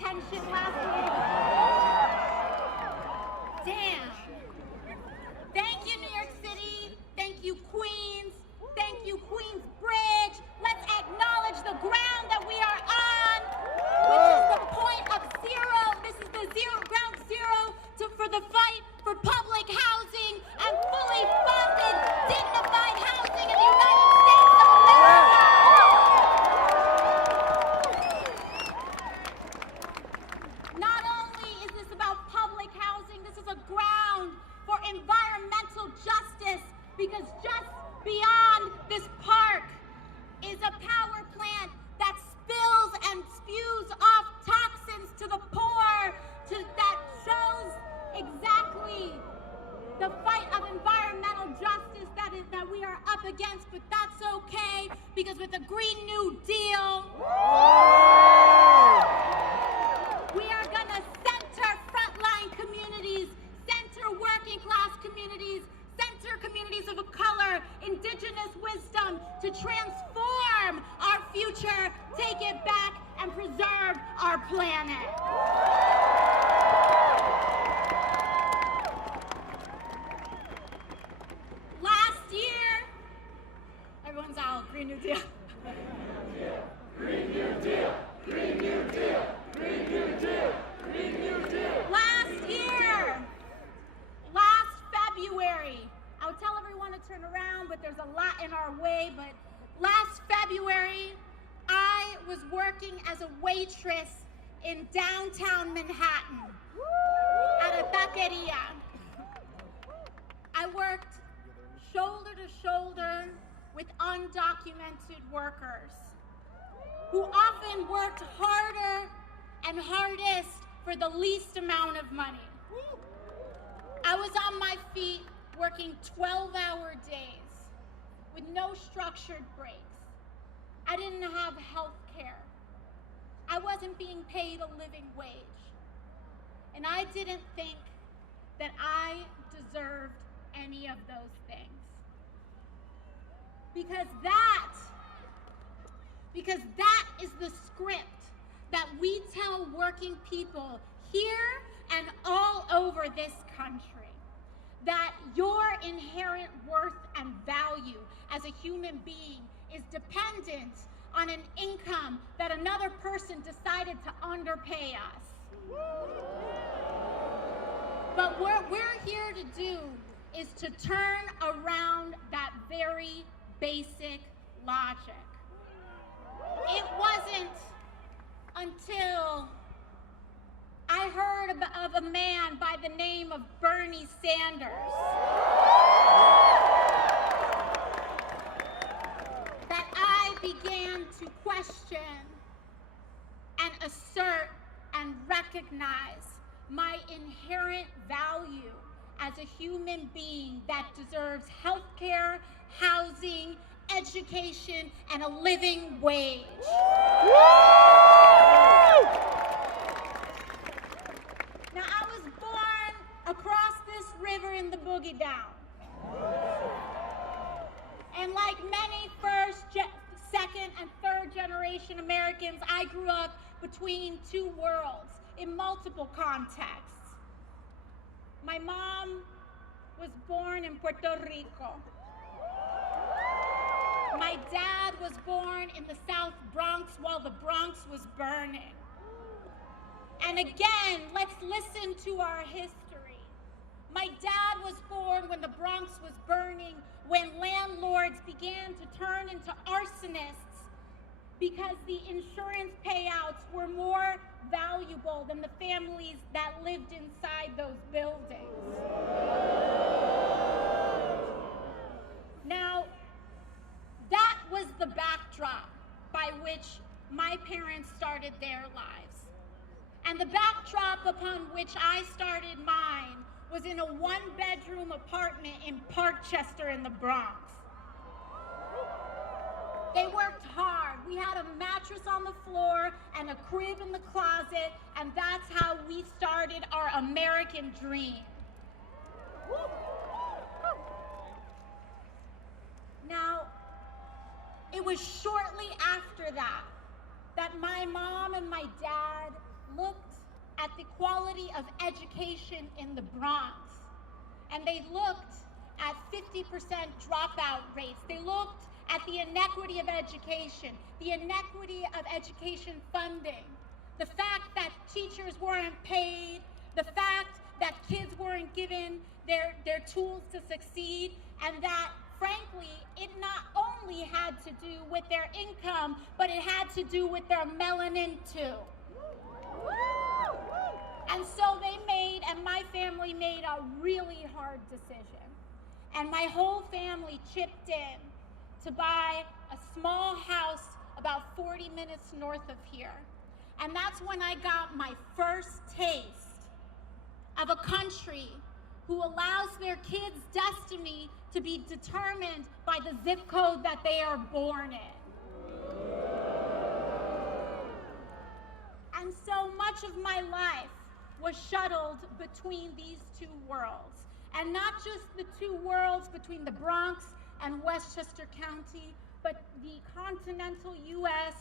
attention last week. Damn. Thank you, New York City. Thank you, Queens. Thank you, Queensbridge. Let's acknowledge the ground that we are on, which is the point of zero. This is the ground zero for the fight for public housing and fully funded, dignified housing in the United States of America. Not only is this about public housing, this is a ground for environmental justice, because just beyond this park is a power plant that spills and spews off toxins to the poor, that shows exactly the fight of environmental justice that we are up against. But that's okay, because with the Green New Deal, we are gonna center frontline communities, center working class communities, center communities of color, indigenous wisdom, to transform our future, take it back, and preserve our planet. Last year, everyone's out, Green New Deal. Green New Deal, Green New Deal, Green New Deal, Green New Deal. Last February, I would tell everyone to turn around, but there's a lot in our way. But last February, I was working as a waitress in downtown Manhattan at a taqueria. I worked shoulder to shoulder with undocumented workers who often worked harder and hardest for the least amount of money. I was on my feet working 12-hour days with no structured breaks. I didn't have health care. I wasn't being paid a living wage. And I didn't think that I deserved any of those things. Because that is the script that we tell working people here and all over this country. That your inherent worth and value as a human being is dependent on an income that another person decided to underpay us. But what we're here to do is to turn around that very basic logic. It wasn't until I heard of a man by the name of Bernie Sanders that I began to question and assert and recognize my inherent value as a human being that deserves health care, housing, education, and a living wage. Now, I was born across this river in the Boogie Down. And like many first, second, and third generation Americans, I grew up between two worlds in multiple contexts. My mom was born in Puerto Rico. My dad was born in the South Bronx while the Bronx was burning. And again, let's listen to our history. My dad was born when the Bronx was burning, when landlords began to turn into arsonists because the insurance payouts were more valuable than the families that lived inside those buildings. Now, that was the backdrop by which my parents started their lives. And the backdrop upon which I started mine was in a one-bedroom apartment in Parkchester in the Bronx. They worked hard. We had a mattress on the floor and a crib in the closet, and that's how we started our American dream. Now, it was shortly after that my mom and my dad looked quality of education in the Bronx. And they looked at 50% dropout rates. They looked at the inequity of education, the inequity of education funding, the fact that teachers weren't paid, the fact that kids weren't given their tools to succeed, and that, frankly, it not only had to do with their income, but it had to do with their melanin too. And so my family made a really hard decision. And my whole family chipped in to buy a small house about 40 minutes north of here. And that's when I got my first taste of a country who allows their kids' destiny to be determined by the zip code that they are born in. And so much of my life was shuttled between these two worlds. And not just the two worlds between the Bronx and Westchester County, but the continental US,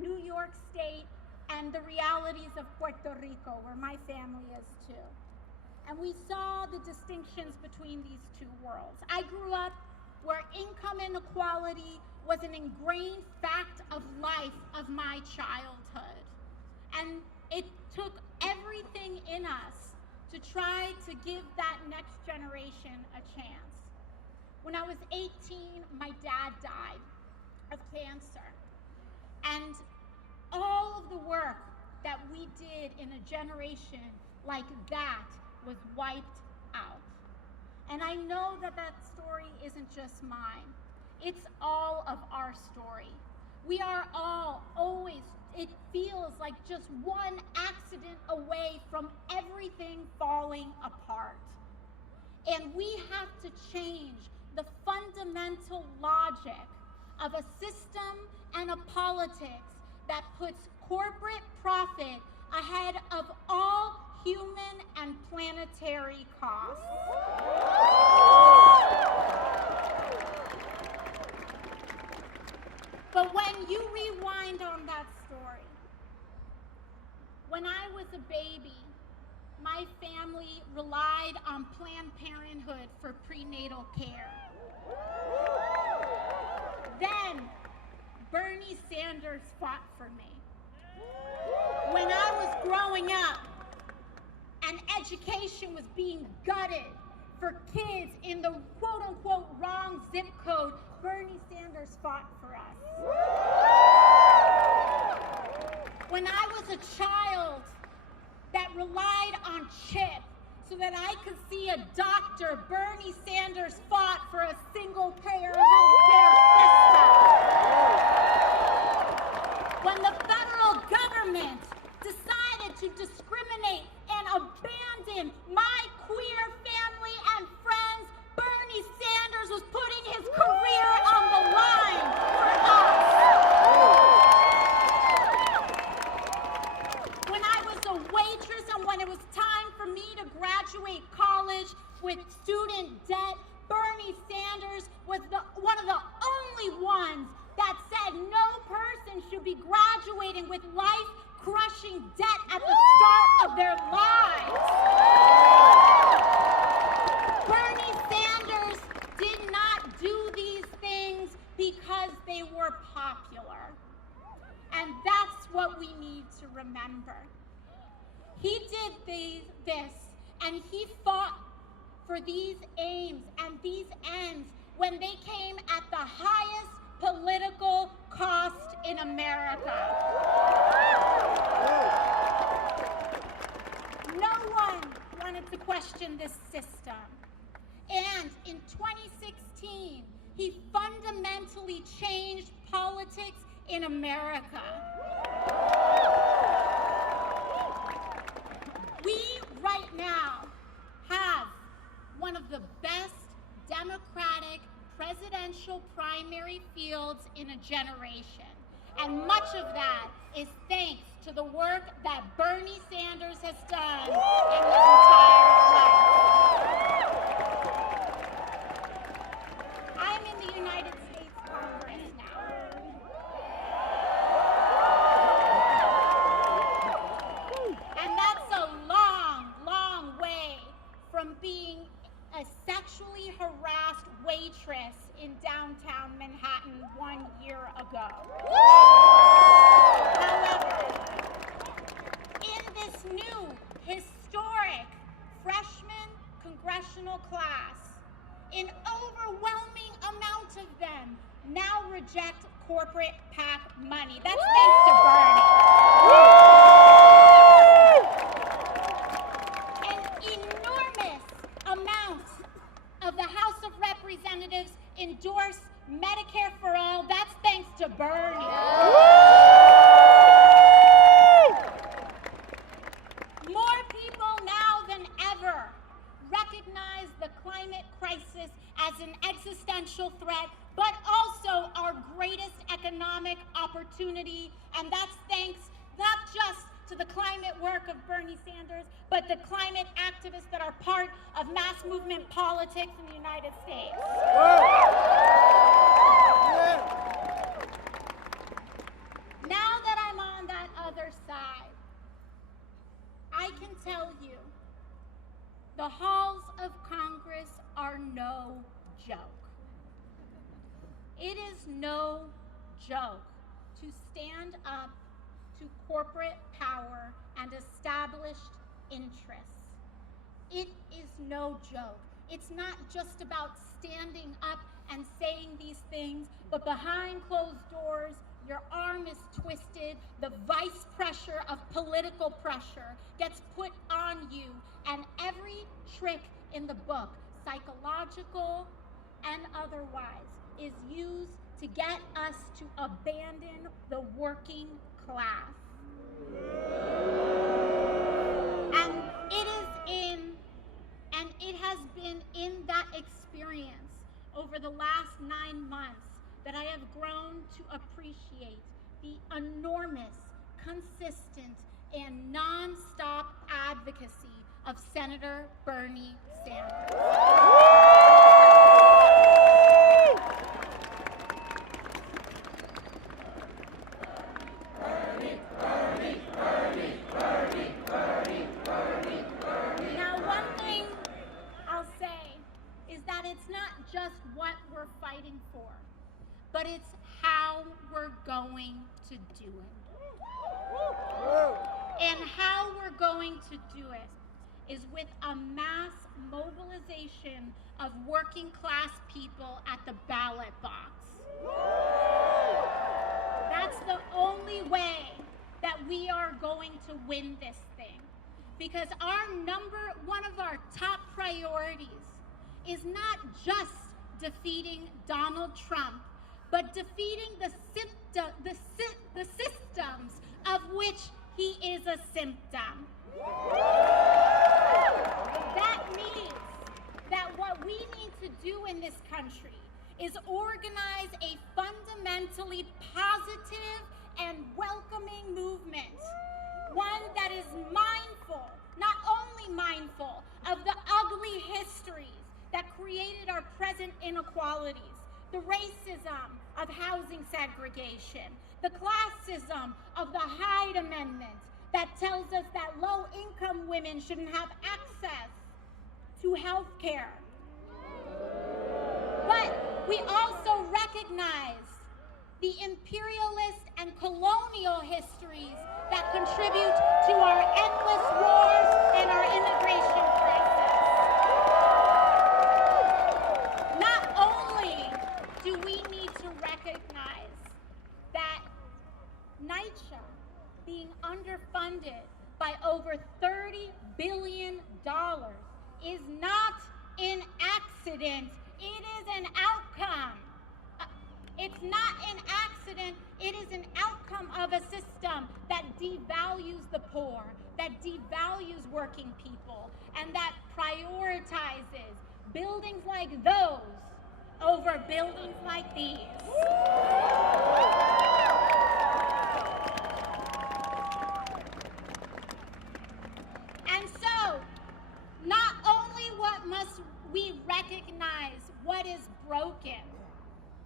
New York State, and the realities of Puerto Rico, where my family is too. And we saw the distinctions between these two worlds. I grew up where income inequality was an ingrained fact of life of my childhood. And it took everything in us to try to give that next generation a chance. When I was 18, my dad died of cancer. And all of the work that we did in a generation like that was wiped out. And I know that that story isn't just mine. It's all of our story. We are all always, it feels like just one accident away from everything falling apart. And we have to change the fundamental logic of a system and a politics that puts corporate profit ahead of all human and planetary costs. But when you rewind on that story, when I was a baby, my family relied on Planned Parenthood for prenatal care. Then Bernie Sanders fought for me. When I was growing up and education was being gutted for kids in the quote-unquote wrong zip code, Bernie Sanders fought for us. When I was a child that relied on CHIP so that I could see a doctor, Bernie Sanders fought for a single-payer healthcare system. When the federal government decided to discriminate and abandon my queer family and friends, Bernie Sanders was putting his career on the line for us. When I was a waitress and when it was time for me to graduate college with student debt, Bernie Sanders was one of the only ones that said no person should be graduating with life-crushing debt at the start of their lives. Bernie Sanders did not do these things because they were popular. And that's what we need to remember. He did this, and he fought for these aims and these ends when they came at the highest political cost in America. No one wanted to question this system. And in 2016, he fundamentally changed politics in America. We right now have one of the best Democratic presidential primary fields in a generation. And much of that is thanks to the work that Bernie Sanders has done in his entire life. I'm in the United States Congress now. And that's a long year ago. However, in this new historic freshman congressional class, an overwhelming amount of them now reject corporate PAC money. That's thanks to Bernie. An enormous amount of the House of Representatives endorse Medicare for all. That's thanks to Bernie. More people now than ever recognize the climate crisis as an existential threat, but also our greatest economic opportunity, and that's thanks not just to the climate work of Bernie Sanders, but the climate activists that are part of mass movement politics in the United States. Now that I'm on that other side, I can tell you the halls of Congress are no joke. It is no joke to stand up to corporate power and established interests. It is no joke. It's not just about standing up and saying these things, but behind closed doors, your arm is twisted, the vice pressure of political pressure gets put on you, and every trick in the book, psychological and otherwise, is used to get us to abandon the working class. And it has been in that experience over the last 9 months that I have grown to appreciate the enormous, consistent, and non-stop advocacy of Senator Bernie Sanders. Now, one thing I'll say is that it's not just what we're fighting for, but it's how we're going to do it. And how we're going to do it is with a mass mobilization of working class people at the ballot box. That's the only way that we are going to win this thing. Because one of our top priorities is not just defeating Donald Trump, but defeating the systems of which he is a symptom. That means that what we need to do in this country is organize a fundamentally positive and welcoming movement. One that is mindful, not only mindful of the ugly histories that created our present inequalities, the racism of housing segregation, the classism of the Hyde Amendment that tells us that low-income women shouldn't have access to health care. But we also recognize the imperialist and colonial histories that contribute to our endless wars and our immigration crisis. Not only do we need to recognize that NYCHA being underfunded by over $30 billion is not an accident, it is an outcome. It's not an accident, it is an outcome of a system that devalues the poor, that devalues working people, and that prioritizes buildings like those over buildings like these. And so, not only must we recognize what is broken,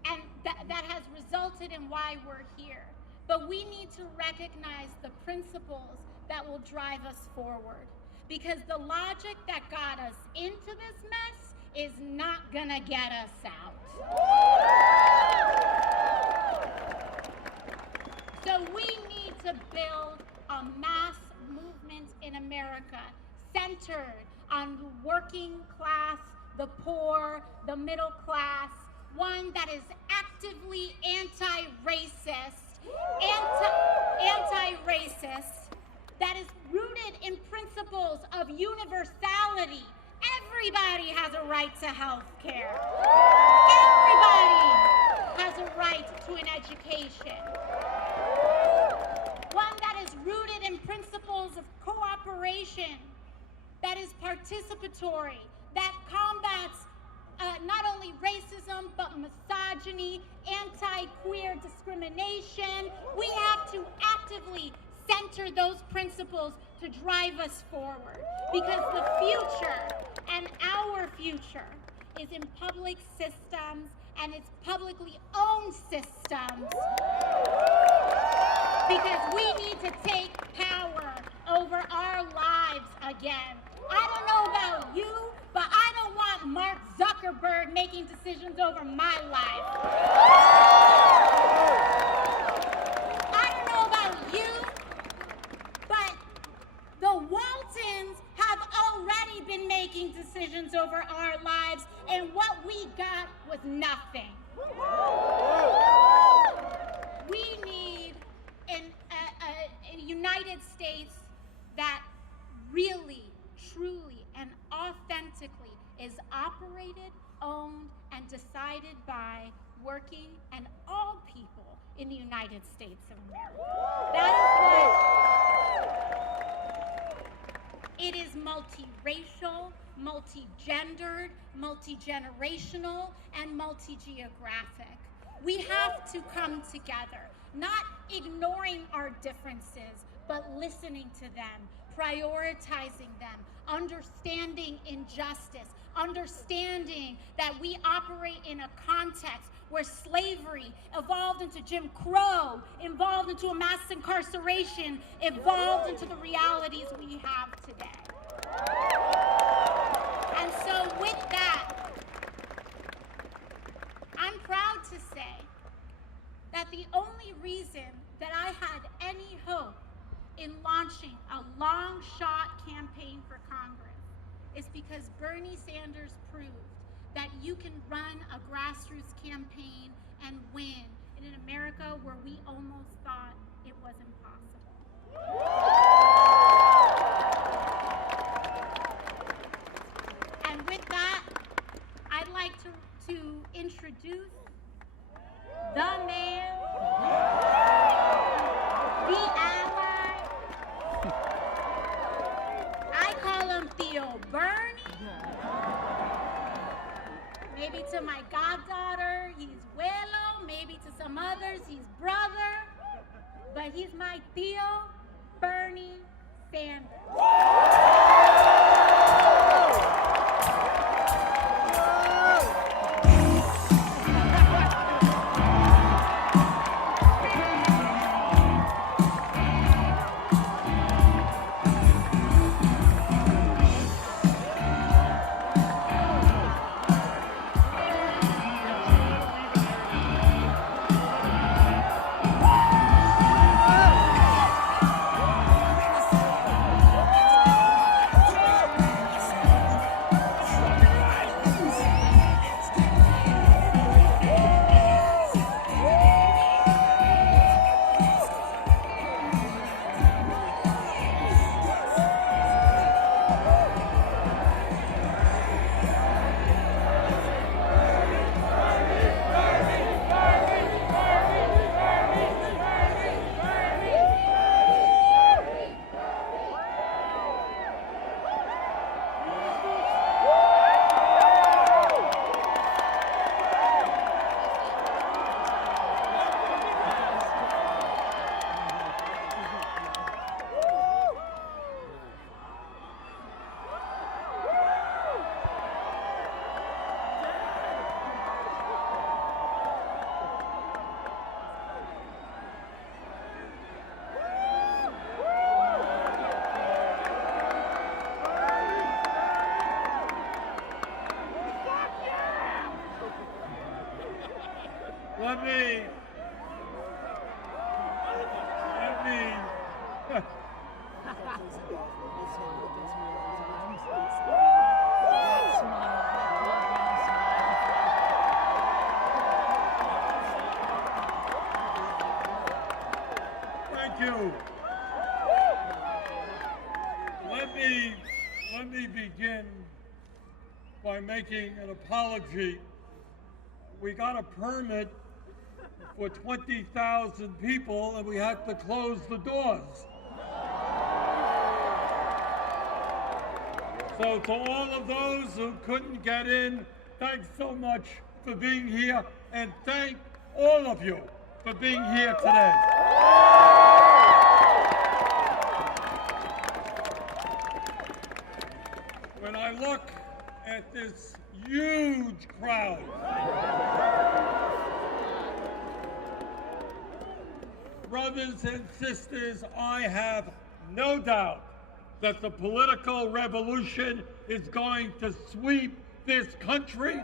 and that has resulted in why we're here, but we need to recognize the principles that will drive us forward. Because the logic that got us into this mess is not gonna get us out. So we need to build a mass movement in America centered on the working class, the poor, the middle class, one that is actively anti-racist, that is rooted in principles of universality. Everybody has a right to health care. Everybody has a right to an education. One that is rooted in principles of cooperation, that is participatory, that combats not only racism, but misogyny, anti-queer discrimination. We have to actively center those principles to drive us forward, because the future and our future is in public systems, and it's publicly owned systems, because we need to take power over our lives again. I don't know about you, but I don't want Mark Zuckerberg making decisions over my life. I don't know about you, but the Waltons have already been making decisions over our lives, and what we got was nothing. We need a United States that really, truly, and authentically is operated, owned, and decided by working and all people in the United States of America. That is what it is: multiracial, multi-gendered, multi-generational, and multi-geographic. We have to come together, not ignoring our differences, but listening to them, prioritizing them, understanding injustice, understanding that we operate in a context where slavery evolved into Jim Crow, evolved into a mass incarceration, evolved into the realities we have today. And so with that, I'm proud to say that the only reason that I had any hope in launching a long-shot campaign for Congress is because Bernie Sanders proved that you can run a grassroots campaign and win in an America where we almost thought it was impossible. And with that, I'd like to introduce the man, the ally. I call him Theo Bernie. Maybe to my goddaughter, he's Willow. Maybe to some others, he's brother. But he's my Theo Bernie Sanders. Let me begin by making an apology. We got a permit for 20,000 people and we had to close the doors. So to all of those who couldn't get in, thanks so much for being here, and thank all of you for being here today. When I look at this huge crowd, brothers and sisters, I have no doubt that the political revolution is going to sweep this country.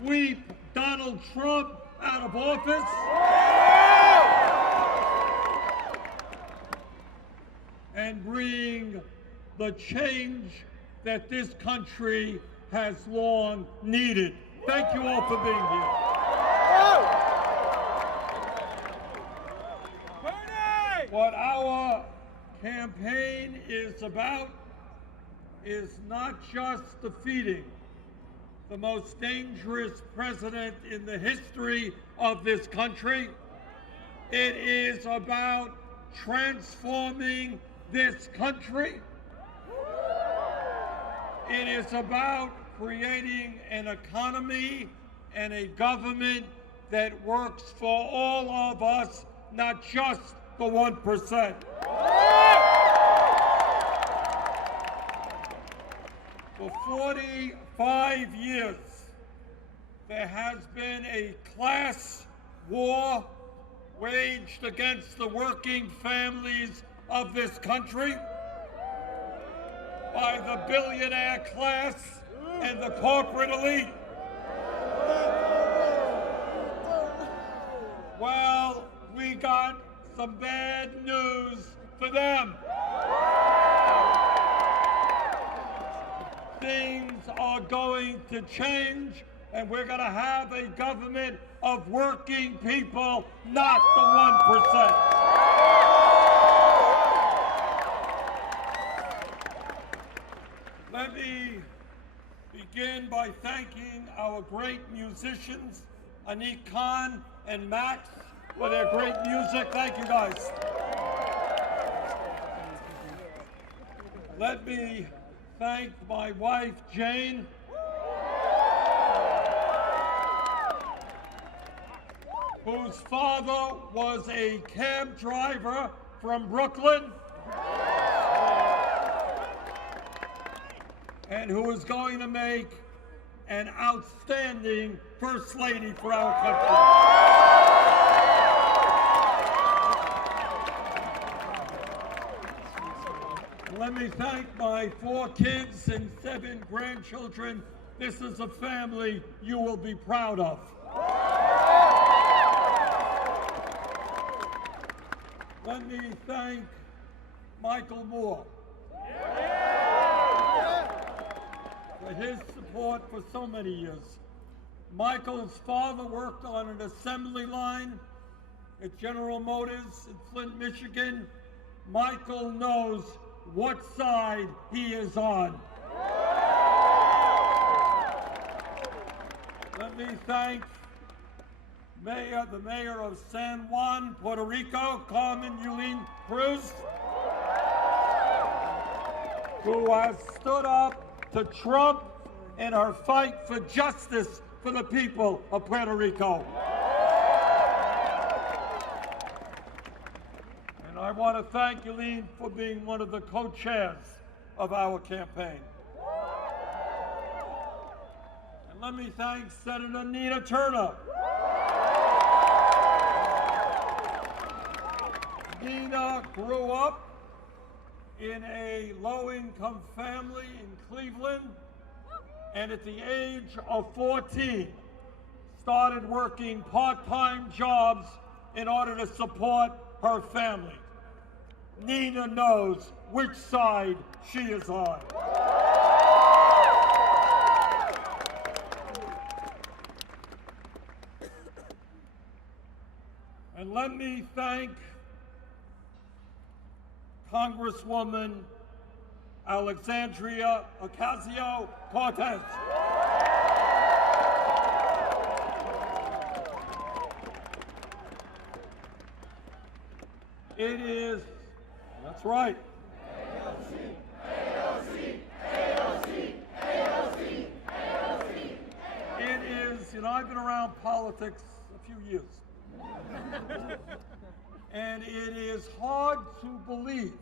Sweep Donald Trump out of office. And bring the change that this country has long needed. Thank you all for being here. What our campaign is about is not just defeating the most dangerous president in the history of this country. It is about transforming this country. It is about creating an economy and a government that works for all of us, not just the 1%. For 45 years, there has been a class war waged against the working families of this country by the billionaire class and the corporate elite. Well, we got some bad news for them. Things are going to change, and we're going to have a government of working people, not the 1%. Let me begin by thanking our great musicians, Anik Khan and Max, for their great music. Thank you, guys. Let me thank my wife, Jane, whose father was a cab driver from Brooklyn and who is going to make an outstanding First Lady for our country. Let me thank my 4 kids and 7 grandchildren. This is a family you will be proud of. Let me thank Michael Moore for his support for so many years. Michael's father worked on an assembly line at General Motors in Flint, Michigan. Michael knows what side he is on. Let me thank the mayor of San Juan, Puerto Rico, Carmen Yulín Cruz, who has stood up to Trump in her fight for justice for the people of Puerto Rico. And I want to thank Yulín for being one of the co-chairs of our campaign. And let me thank Senator Nina Turner. Nina grew up in a low-income family in Cleveland, and at the age of 14, started working part-time jobs in order to support her family. Nina knows which side she is on. And let Let me thank Congresswoman Alexandria Ocasio-Cortez. It is, that's right. AOC, AOC, AOC, AOC, AOC. It is, I've been around politics a few years. And it is hard to believe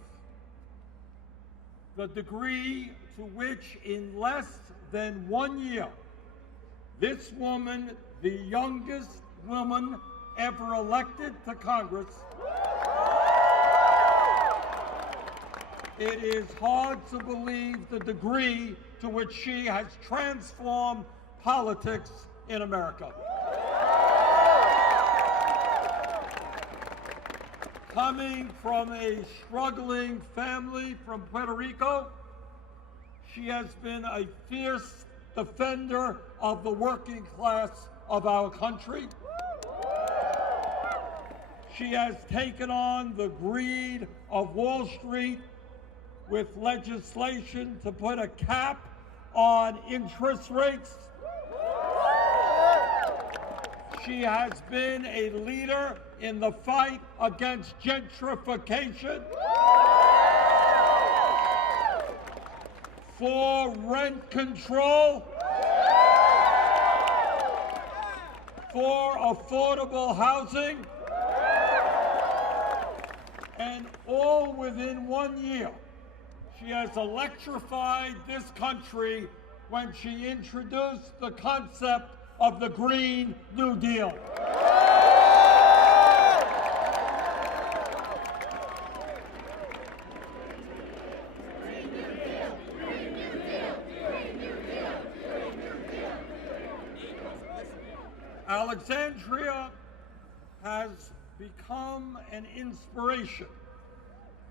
the degree to which in less than 1 year, this woman, the youngest woman ever elected to Congress, it is hard to believe the degree to which she has transformed politics in America. Coming from a struggling family from Puerto Rico, she has been a fierce defender of the working class of our country. She has taken on the greed of Wall Street with legislation to put a cap on interest rates. She has been a leader in the fight against gentrification, for rent control, for affordable housing, and all within 1 year. She has electrified this country when she introduced the concept of the Green New Deal. Alexandria has become an inspiration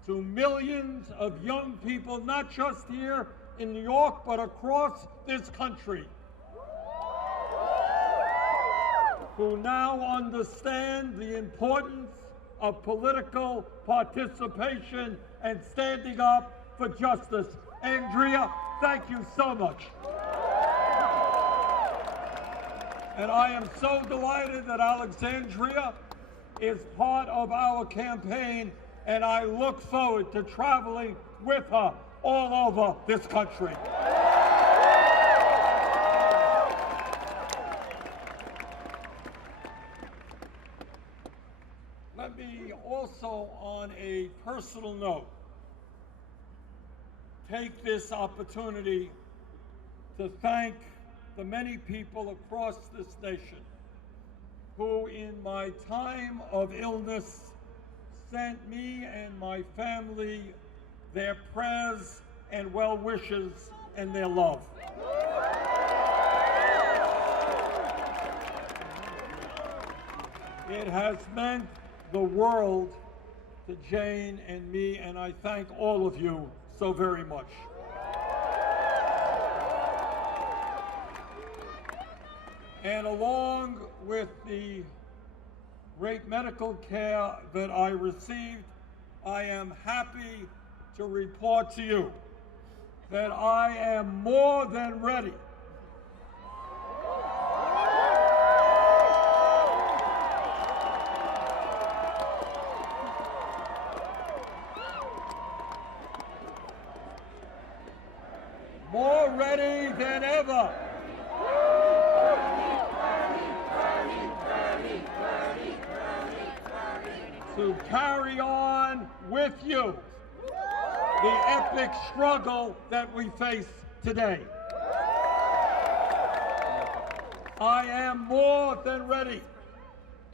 to millions of young people, not just here in New York, but across this country, who now understand the importance of political participation and standing up for justice. Andrea, thank you so much. And I am so delighted that Alexandria is part of our campaign, and I look forward to traveling with her all over this country. Let me also, on a personal note, take this opportunity to thank the many people across this nation who, in my time of illness, sent me and my family their prayers and well wishes and their love. It has meant the world to Jane and me, and I thank all of you so very much. And along with the great medical care that I received, I am happy to report to you that I am more than ready than ever to carry on with you the epic struggle that we face today. I am more than ready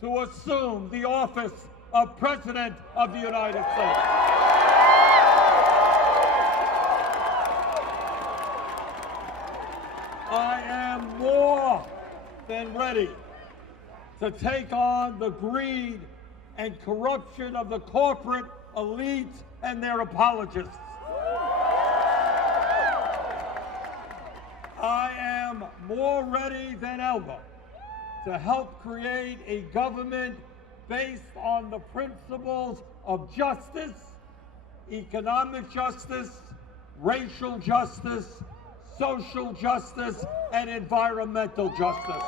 to assume the office of President of the United States. I am more than ready to take on the greed and corruption of the corporate elite and their apologists. I am more ready than ever to help create a government based on the principles of justice, economic justice, racial justice, social justice, and environmental justice.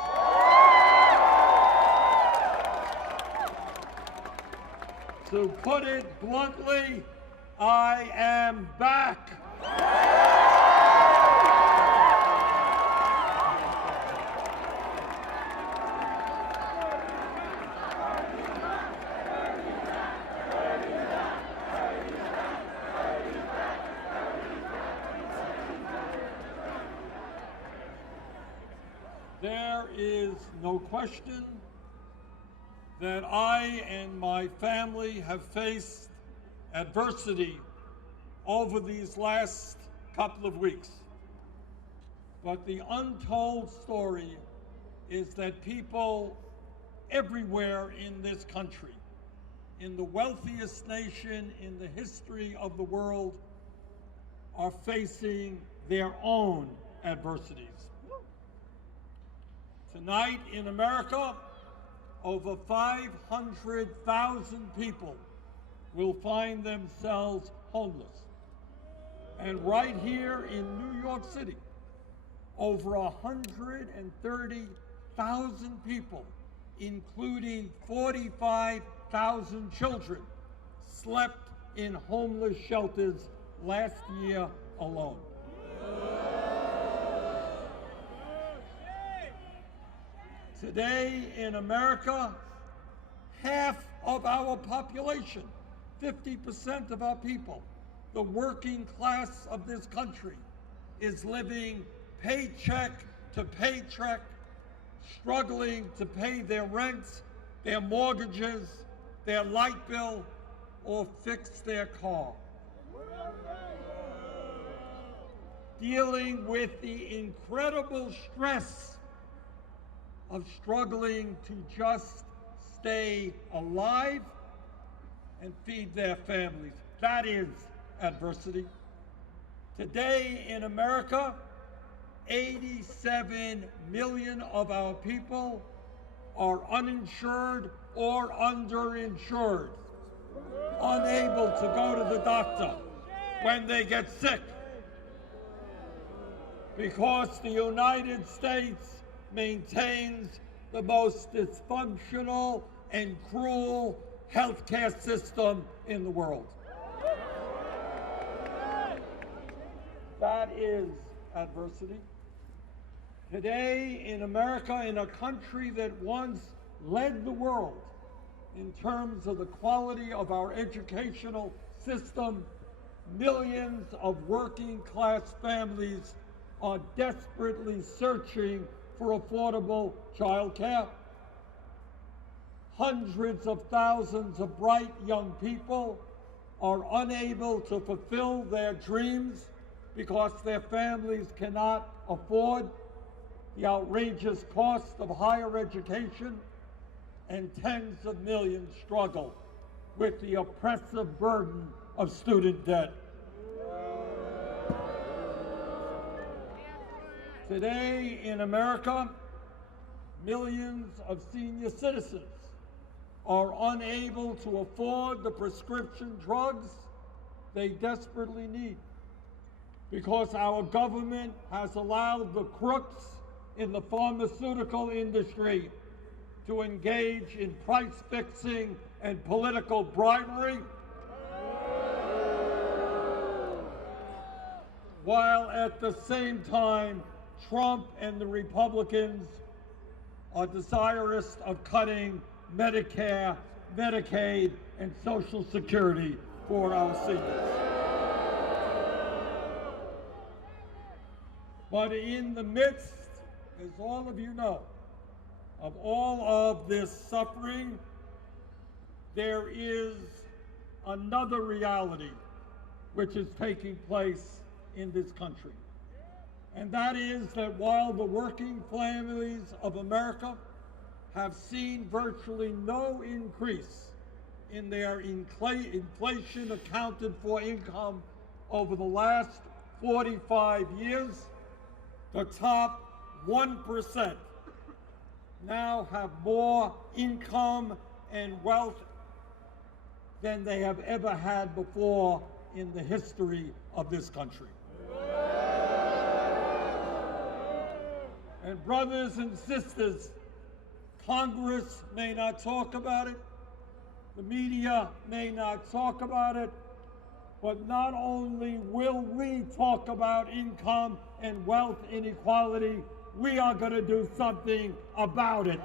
To put it bluntly, I am back. There is no question that I and my family have faced adversity over these last couple of weeks. But the untold story is that people everywhere in this country, in the wealthiest nation in the history of the world, are facing their own adversities. Tonight in America, over 500,000 people will find themselves homeless. And right here in New York City, over 130,000 people, including 45,000 children, slept in homeless shelters last year alone. Today in America, half of our population, 50% of our people, the working class of this country, is living paycheck to paycheck, struggling to pay their rents, their mortgages, their light bill, or fix their car. Dealing with the incredible stress of struggling to just stay alive and feed their families. That is adversity. Today in America, 87 million of our people are uninsured or underinsured, unable to go to the doctor when they get sick, because the United States maintains the most dysfunctional and cruel healthcare system in the world. That is adversity. Today in America, in a country that once led the world in terms of the quality of our educational system, millions of working class families are desperately searching for affordable child care. Hundreds of thousands of bright young people are unable to fulfill their dreams because their families cannot afford the outrageous cost of higher education, and tens of millions struggle with the oppressive burden of student debt. Today in America, millions of senior citizens are unable to afford the prescription drugs they desperately need because our government has allowed the crooks in the pharmaceutical industry to engage in price fixing and political bribery, while at the same time Trump and the Republicans are desirous of cutting Medicare, Medicaid, and Social Security for our seniors. But in the midst, as all of you know, of all of this suffering, there is another reality which is taking place in this country. And that is that while the working families of America have seen virtually no increase in their inflation accounted for income over the last 45 years, the top 1% now have more income and wealth than they have ever had before in the history of this country. And brothers and sisters, Congress may not talk about it, the media may not talk about it, but not only will we talk about income and wealth inequality, we are going to do something about it.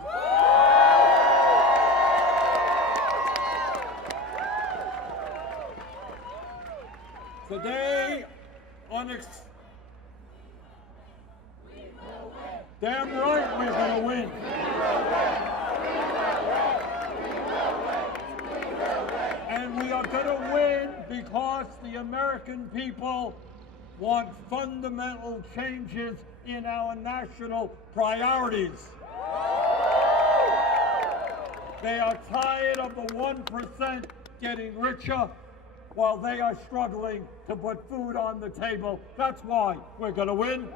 Today, damn right we're going to win. And we are going to win because the American people want fundamental changes in our national priorities. They are tired of the 1% getting richer while they are struggling to put food on the table. That's why we're going to win.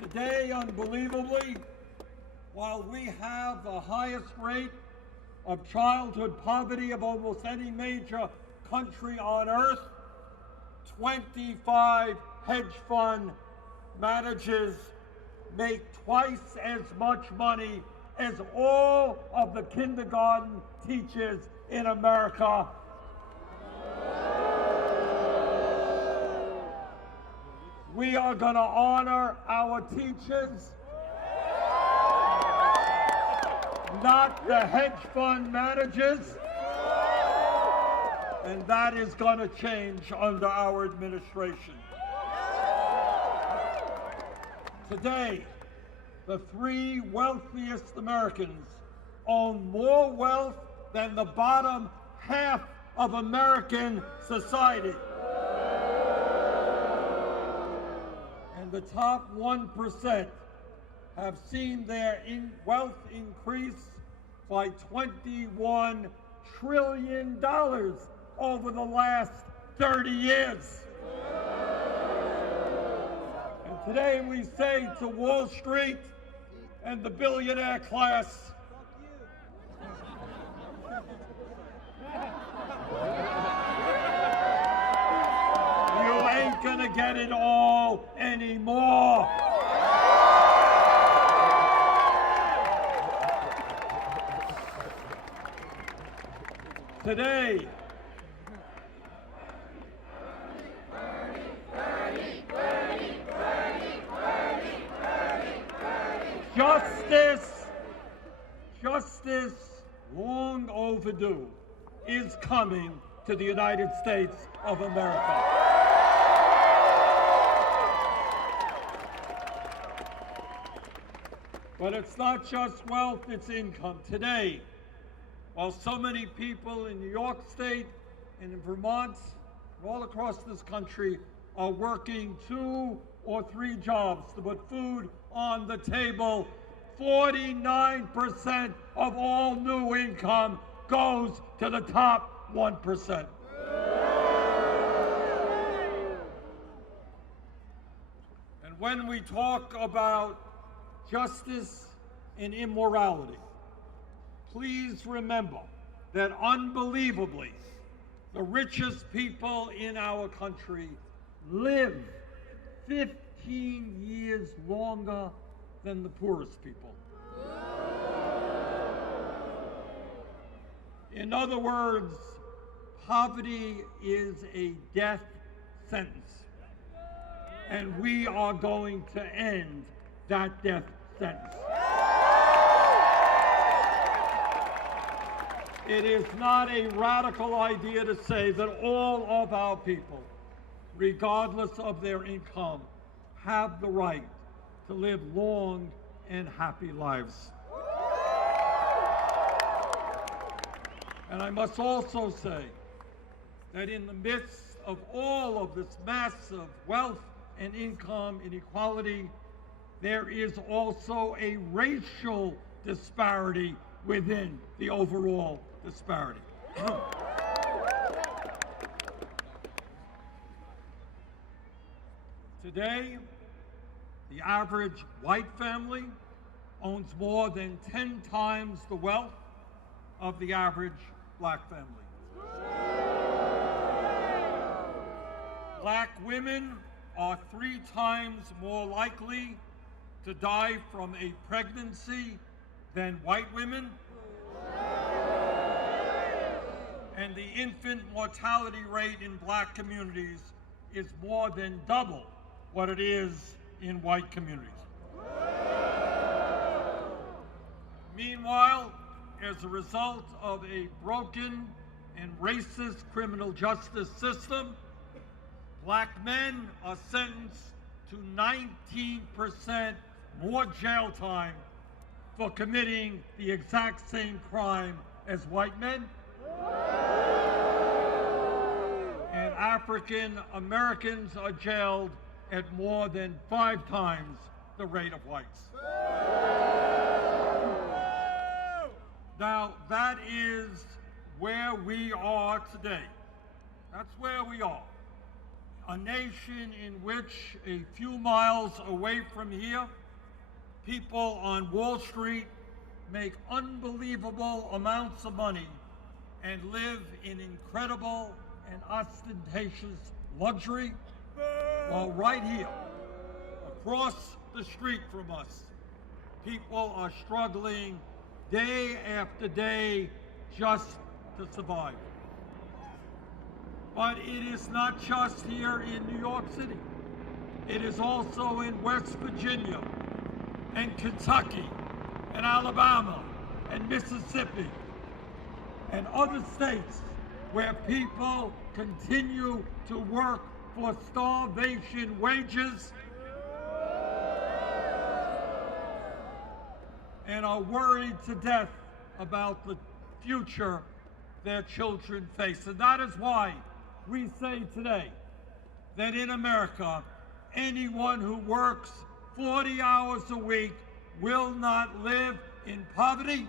Today, unbelievably, while we have the highest rate of childhood poverty of almost any major country on earth, 25 hedge fund managers make twice as much money as all of the kindergarten teachers in America. We are going to honor our teachers, not the hedge fund managers, and that is going to change under our administration. Today, the 3 wealthiest Americans own more wealth than the bottom half of American society. And the top 1% have seen their wealth increase by $21 trillion over the last 30 years. And today we say to Wall Street and the billionaire class, you ain't gonna get it all anymore. Today, justice, long overdue, is coming to the United States of America. But it's not just wealth, it's income. Today, while so many people in New York State and in Vermont, and all across this country, are working 2 or 3 jobs to put food on the table, 49% of all new income goes to the top 1%. And when we talk about justice and immorality, please remember that unbelievably, the richest people in our country live 15 years longer than the poorest people. In other words, poverty is a death sentence, and we are going to end that death sentence. It is not a radical idea to say that all of our people, regardless of their income, have the right to live long and happy lives. And I must also say that in the midst of all of this massive wealth and income inequality, there is also a racial disparity within the overall disparity. Today, the average white family owns more than 10 times the wealth of the average black family. Black women are 3 times more likely to die from a pregnancy than white women. And the infant mortality rate in black communities is more than double what it is in white communities. Meanwhile, as a result of a broken and racist criminal justice system, black men are sentenced to 19% more jail time for committing the exact same crime as white men. And African Americans are jailed at more than 5 times the rate of whites. Now, that is where we are today. That's where we are. A nation in which a few miles away from here, people on Wall Street make unbelievable amounts of money and live in incredible and ostentatious luxury, while right here, across the street from us, people are struggling day after day just to survive. But it is not just here in New York City. It is also in West Virginia and Kentucky and Alabama and Mississippi and other states where people continue to work for starvation wages and are worried to death about the future their children face. And that is why we say today that in America, anyone who works 40 hours a week will not live in poverty.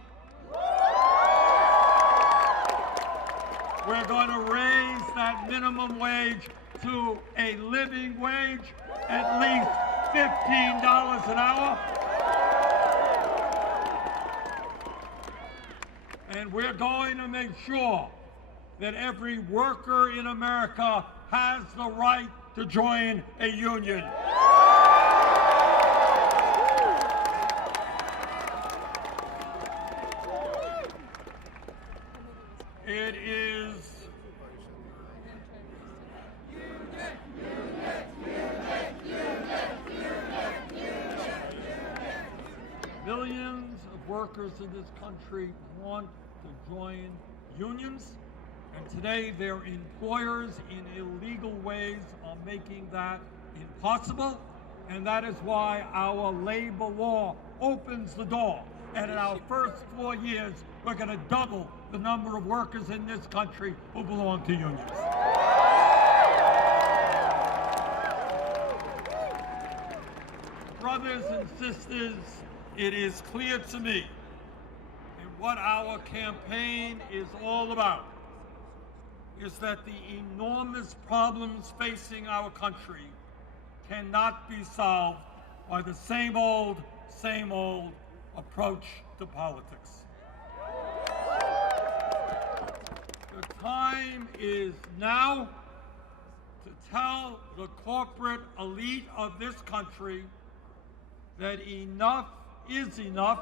We're going to raise that minimum wage to a living wage, at least $15 an hour. And we're going to make sure that every worker in America has the right to join a union. It is millions of workers in this country want to join unions, and today their employers in illegal ways are making that impossible, and that is why our labor law opens the door. And in our first 4 years, we're going to double the number of workers in this country who belong to unions. Brothers and sisters, it is clear to me and what our campaign is all about is that the enormous problems facing our country cannot be solved by the same old approach to politics. The time is now to tell the corporate elite of this country that enough is enough,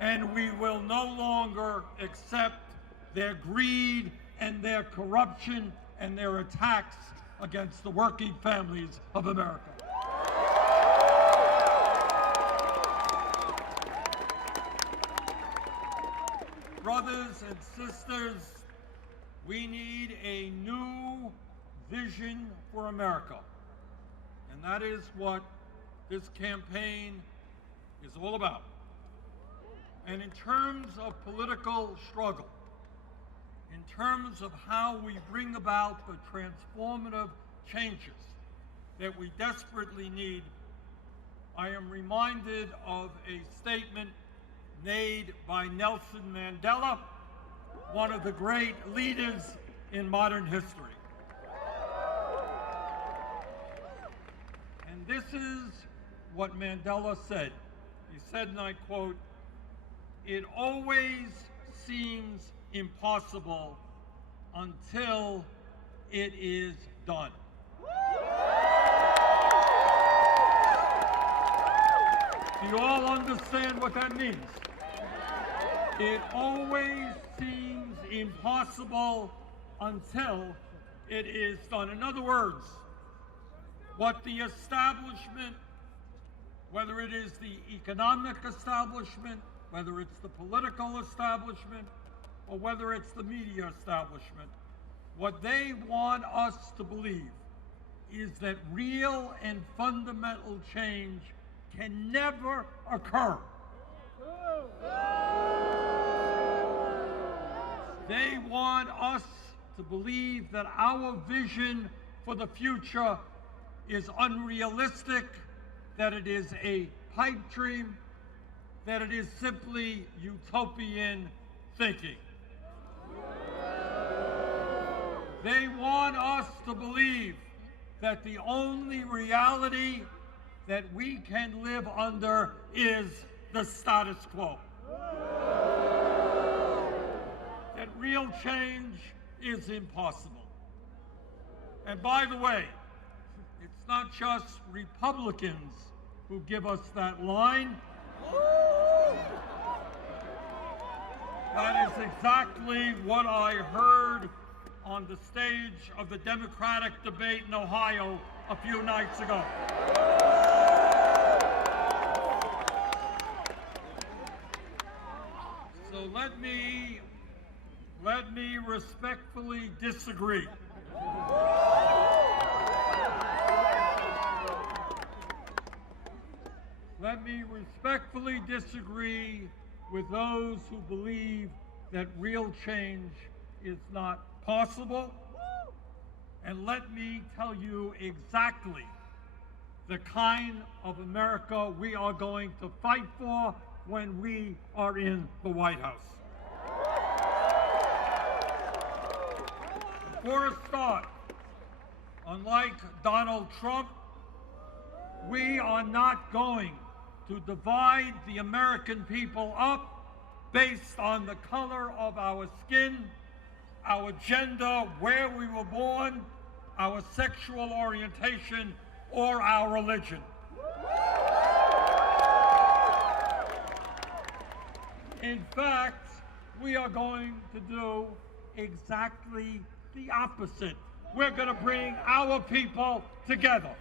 and we will no longer accept their greed and their corruption and their attacks against the working families of America. Brothers and sisters, we need a new vision for America. And that is what this campaign is all about. And in terms of political struggle, in terms of how we bring about the transformative changes that we desperately need, I am reminded of a statement made by Nelson Mandela, one of the great leaders in modern history. And this is what Mandela said He said, and I quote, "It always seems impossible until it is done." Do you all understand what that means? It always seems impossible until it is done. In other words, what the establishment, whether it is the economic establishment, whether it's the political establishment, or whether it's the media establishment, what they want us to believe is that real and fundamental change can never occur. They want us to believe that our vision for the future is unrealistic, that it is a pipe dream, that it is simply utopian thinking. They want us to believe that the only reality that we can live under is the status quo. That real change is impossible. And by the way, it's not just Republicans who give us that line. That is exactly what I heard on the stage of the Democratic debate in Ohio a few nights ago. So let me respectfully disagree. Let me respectfully disagree with those who believe that real change is not possible. And let me tell you exactly the kind of America we are going to fight for when we are in the White House. For a start, unlike Donald Trump, we are not going to divide the American people up based on the color of our skin, our gender, where we were born, our sexual orientation, or our religion. In fact, we are going to do exactly the opposite. We're going to bring our people together.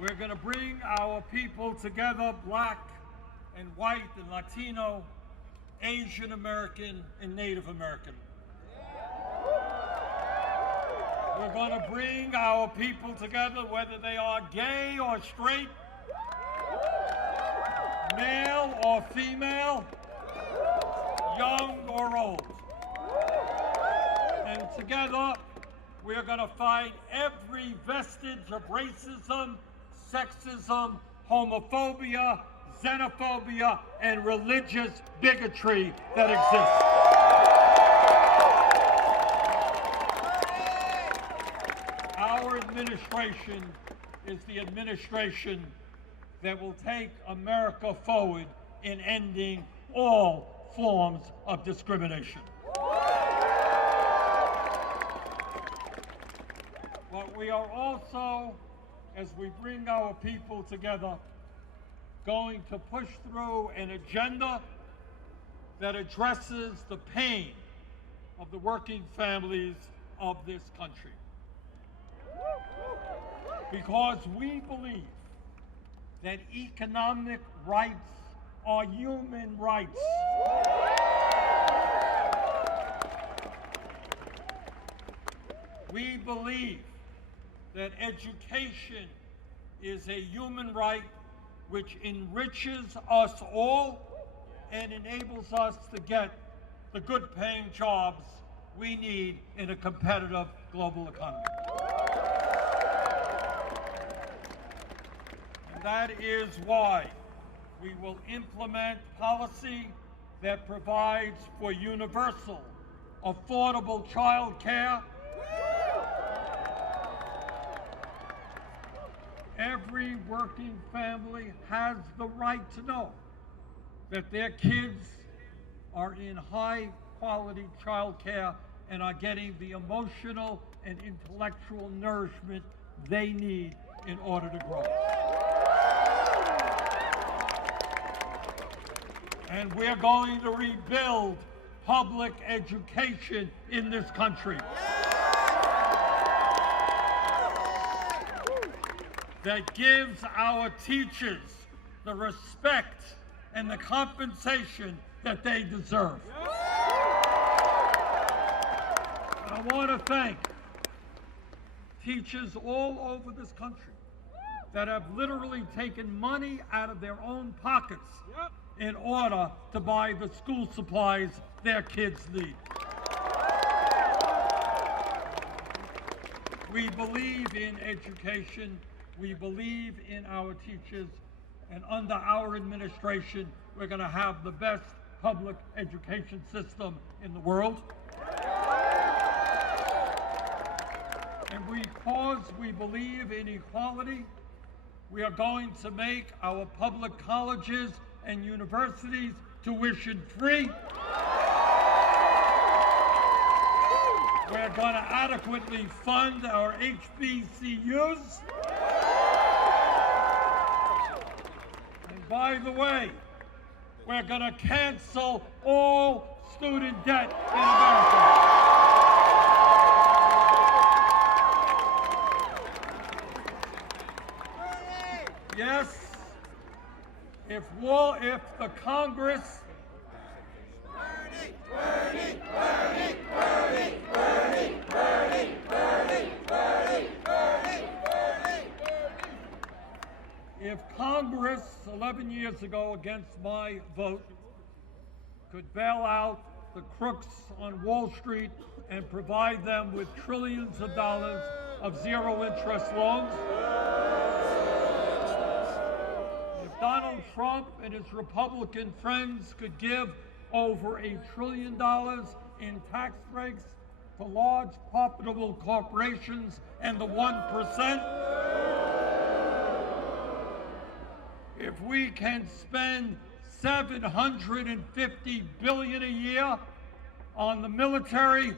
We're going to bring our people together, Black and white and Latino, Asian American and Native American. We're going to bring our people together, whether they are gay or straight, male or female, young or old. And together, we're going to fight every vestige of racism, sexism, homophobia, xenophobia, and religious bigotry that exists. Our administration is the administration that will take America forward in ending all forms of discrimination. But we are also, as we bring our people together, going to push through an agenda that addresses the pain of the working families of this country. Because we believe that economic rights are human rights. We believe that education is a human right which enriches us all and enables us to get the good-paying jobs we need in a competitive global economy. And that is why we will implement policy that provides for universal, affordable child care every working family has the right to know that their kids are in high-quality childcare and are getting the emotional and intellectual nourishment they need in order to grow. And we're going to rebuild public education in this country that gives our teachers the respect and the compensation that they deserve. And I want to thank teachers all over this country that have literally taken money out of their own pockets in order to buy the school supplies their kids need. We believe in education. We believe in our teachers. And under our administration, we're going to have the best public education system in the world. And because we believe in equality, we are going to make our public colleges and universities tuition-free. We're going to adequately fund our HBCUs. And by the way, we're going to cancel all student debt in America. Yes, if the Congress if Congress 11 years ago against my vote could bail out the crooks on Wall Street and provide them with trillions of dollars of zero-interest loans, if Donald Trump and his Republican friends could give over $1 trillion in tax breaks to large profitable corporations and the 1%, if we can spend $750 billion a year on the military,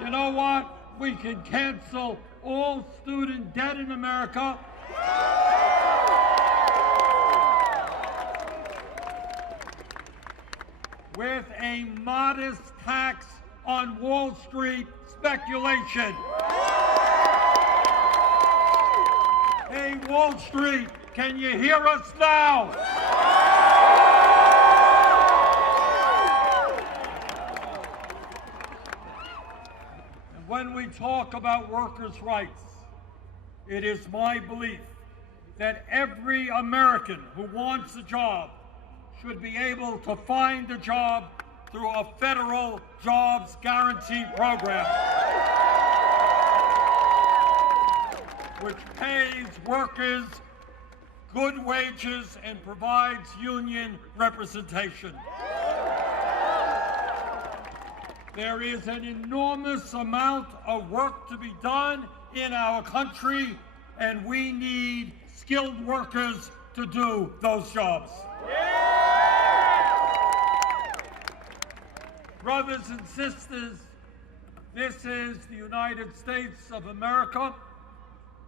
you know what? We can cancel all student debt in America. With a modest tax on Wall Street speculation. Hey, Wall Street, can you hear us now? And when we talk about workers' rights, it is my belief that every American who wants a job should be able to find a job through a federal jobs guarantee program, which pays workers good wages and provides union representation. There is an enormous amount of work to be done in our country, and we need skilled workers to do those jobs. Brothers and sisters, this is the United States of America.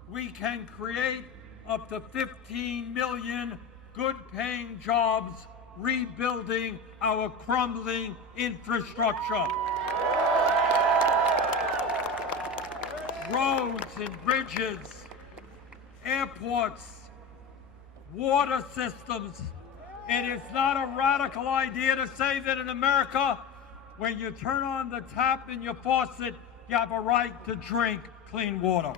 We can create up to 15 million good-paying jobs rebuilding our crumbling infrastructure. Roads and bridges, airports, water systems. It is not a radical idea to say that in America, when you turn on the tap in your faucet, you have a right to drink clean water.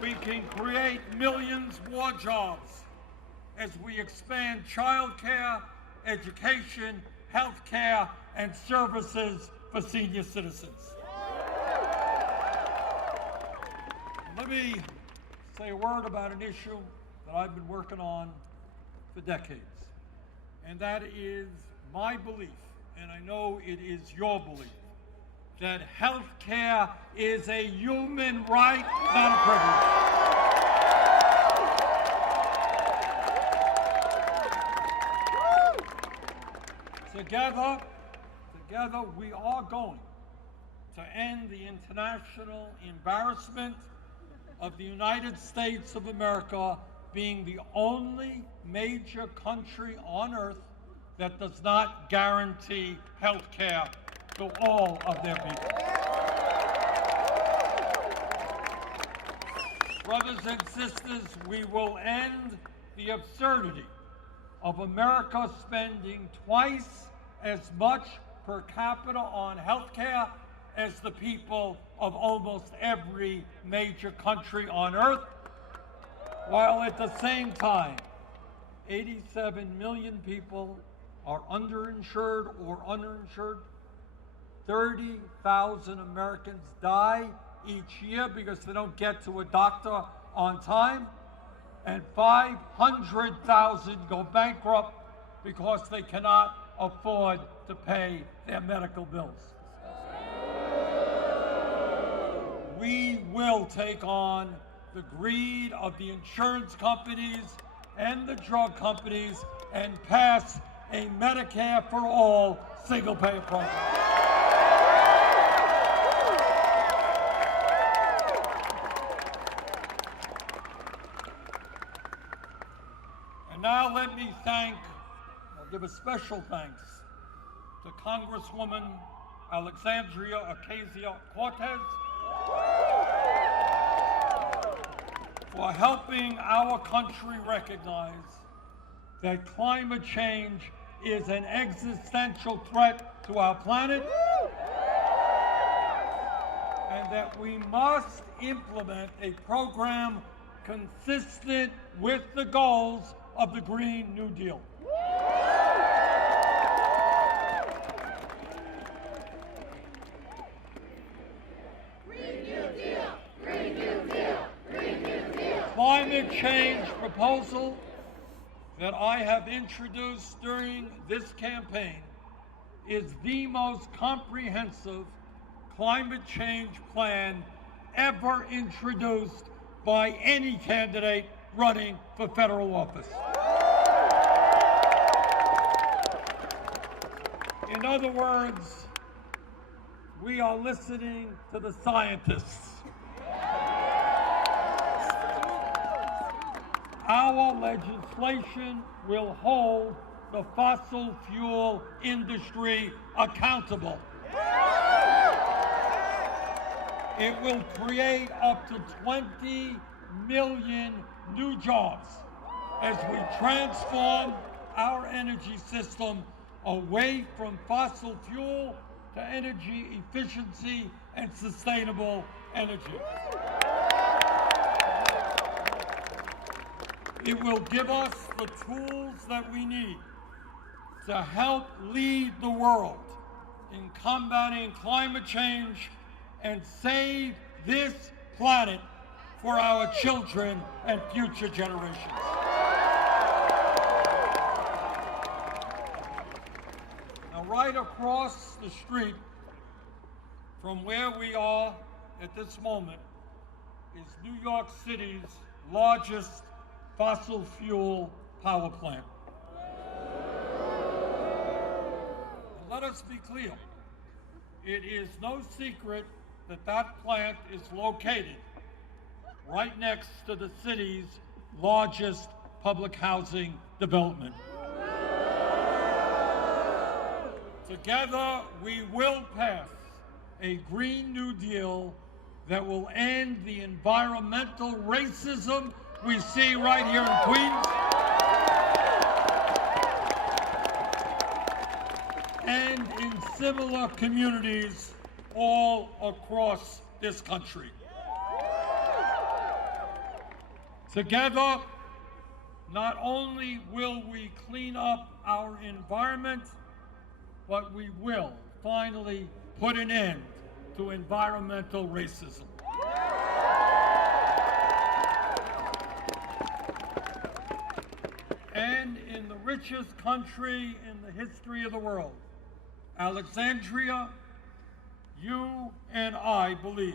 We can create millions more jobs as we expand childcare, education, healthcare, and services for senior citizens. Let me say a word about an issue that I've been working on for decades, and that is my belief, and I know it is your belief, that health care is a human right, not a privilege. Together we are going to end the international embarrassment of the United States of America being the only major country on earth that does not guarantee health care to all of their people. Brothers and sisters, we will end the absurdity of America spending twice as much per capita on health care as the people of almost every major country on earth, while at the same time, 87 million people are underinsured or underinsured. 30,000 Americans die each year because they don't get to a doctor on time, and 500,000 go bankrupt because they cannot afford to pay their medical bills. We will take on the greed of the insurance companies and the drug companies and pass a Medicare for all single-payer program. And now let me I'll give a special thanks to Congresswoman Alexandria Ocasio-Cortez for helping our country recognize that climate change is an existential threat to our planet, and that we must implement a program consistent with the goals of the Green New Deal. Climate change proposal that I have introduced during this campaign is the most comprehensive climate change plan ever introduced by any candidate running for federal office. In other words, we are listening to the scientists. Our legislation will hold the fossil fuel industry accountable. It will create up to 20 million new jobs as we transform our energy system away from fossil fuel to energy efficiency and sustainable energy. It will give us the tools that we need to help lead the world in combating climate change and save this planet for our children and future generations. Now, right across the street from where we are at this moment is New York City's largest fossil fuel power plant. And let us be clear, it is no secret that that plant is located right next to the city's largest public housing development. Together, we will pass a Green New Deal that will end the environmental racism we see right here in Queens, and in similar communities all across this country. Together, not only will we clean up our environment, but we will finally put an end to environmental racism. And in the richest country in the history of the world, Alexandria, you and I believe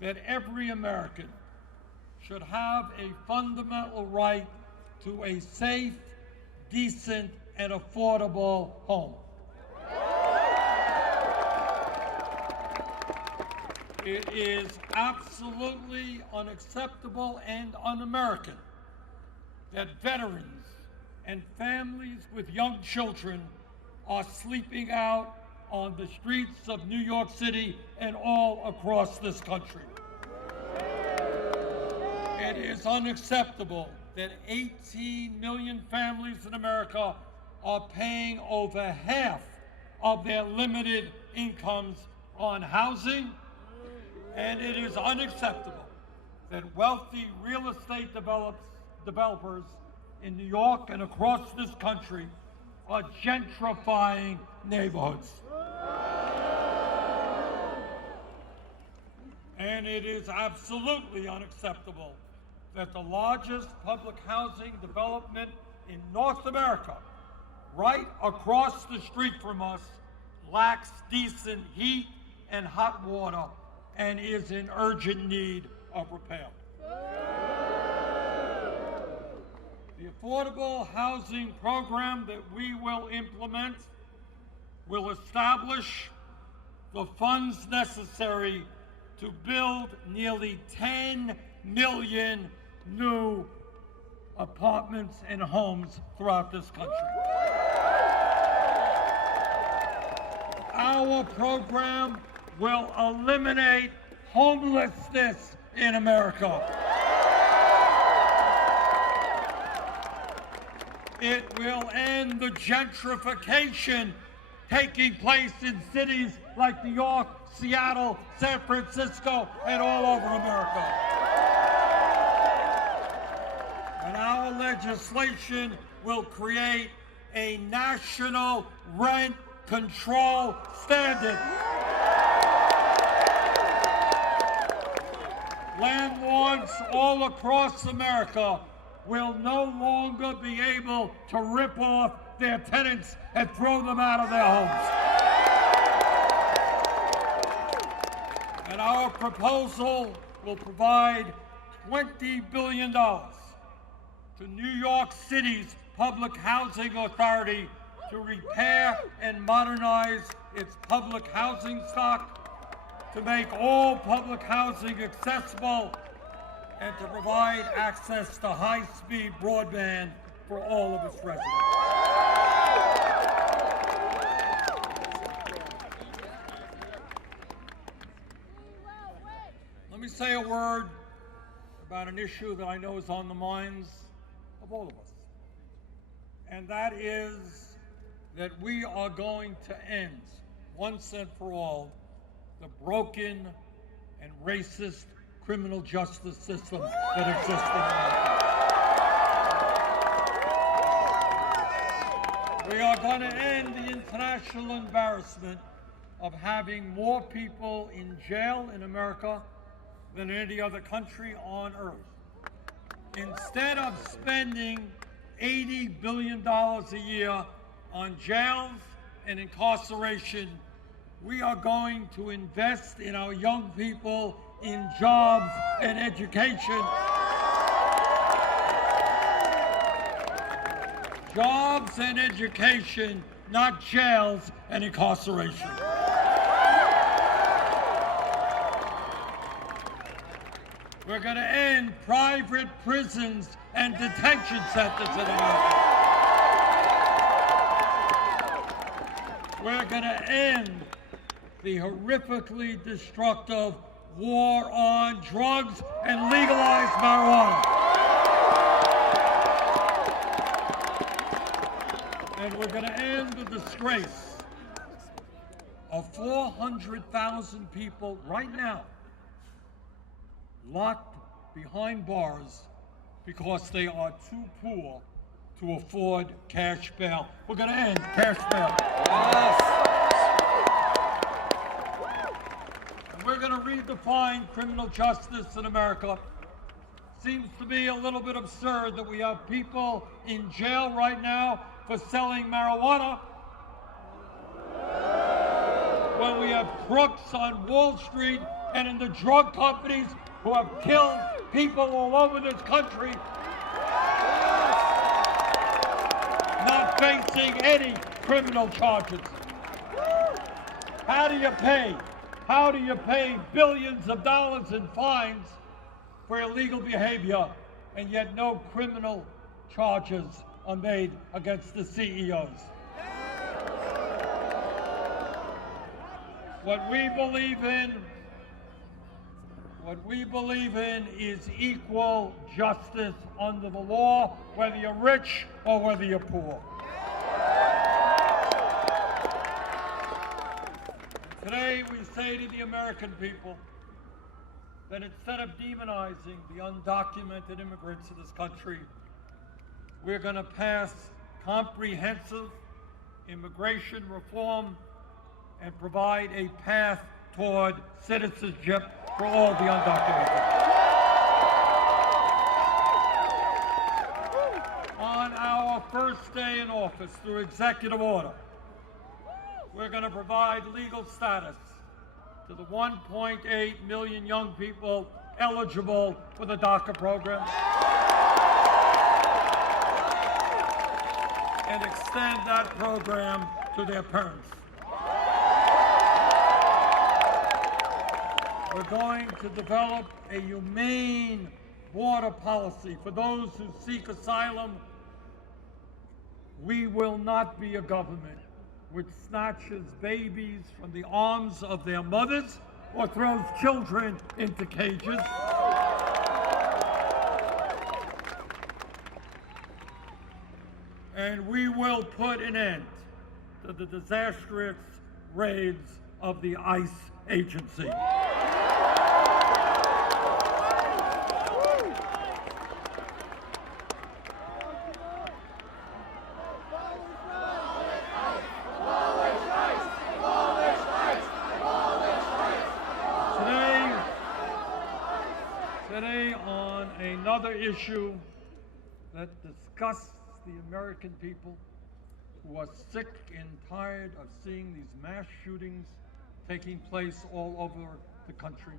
that every American should have a fundamental right to a safe, decent, and affordable home. It is absolutely unacceptable and un-American that veterans and families with young children are sleeping out on the streets of New York City and all across this country. It is unacceptable that 18 million families in America are paying over half of their limited incomes on housing, and it is unacceptable that wealthy real estate developers in New York and across this country are gentrifying neighborhoods. And it is absolutely unacceptable that the largest public housing development in North America, right across the street from us, lacks decent heat and hot water and is in urgent need of repair. The affordable housing program that we will implement will establish the funds necessary to build nearly 10 million new apartments and homes throughout this country. Our program will eliminate homelessness in America. It will end the gentrification taking place in cities like New York, Seattle, San Francisco, and all over America. And our legislation will create a national rent control standard. Landlords all across America will no longer be able to rip off their tenants and throw them out of their homes. And our proposal will provide $20 billion to New York City's Public Housing Authority to repair and modernize its public housing stock, to make all public housing accessible, and to provide access to high-speed broadband for all of its residents. Let me say a word about an issue that I know is on the minds of all of us, and that is that we are going to end, once and for all, the broken and racist criminal justice system that exists in America. We are going to end the international embarrassment of having more people in jail in America than any other country on earth. Instead of spending $80 billion a year on jails and incarceration, we are going to invest in our young people in jobs and education. Jobs and education, not jails and incarceration. We're going to end private prisons and detention centers in America. We're going to end the horrifically destructive war on drugs and legalize marijuana. And we're going to end the disgrace of 400,000 people right now locked behind bars because they are too poor to afford cash bail. We're going to end cash bail. Yes. And we're going to redefine criminal justice in America. Seems to be a little bit absurd that we have people in jail right now for selling marijuana. when we have crooks on Wall Street and in the drug companies who have killed people all over this country, not facing any criminal charges? How do you pay? How do you pay billions of dollars in fines for illegal behavior, and yet no criminal charges are made against the CEOs? What we believe in is equal justice under the law, whether you're rich or whether you're poor. Today we say to the American people that instead of demonizing the undocumented immigrants in this country, we're going to pass comprehensive immigration reform and provide a path toward citizenship for all the undocumented. On our first day in office, through executive order, we're going to provide legal status to the 1.8 million young people eligible for the DACA program and extend that program to their parents. We're going to develop a humane border policy for those who seek asylum. We will not be a government which snatches babies from the arms of their mothers or throws children into cages. And we will put an end to the disastrous raids of the ICE agency. Today, on another issue that disgusts the American people who are sick and tired of seeing these mass shootings taking place all over the country,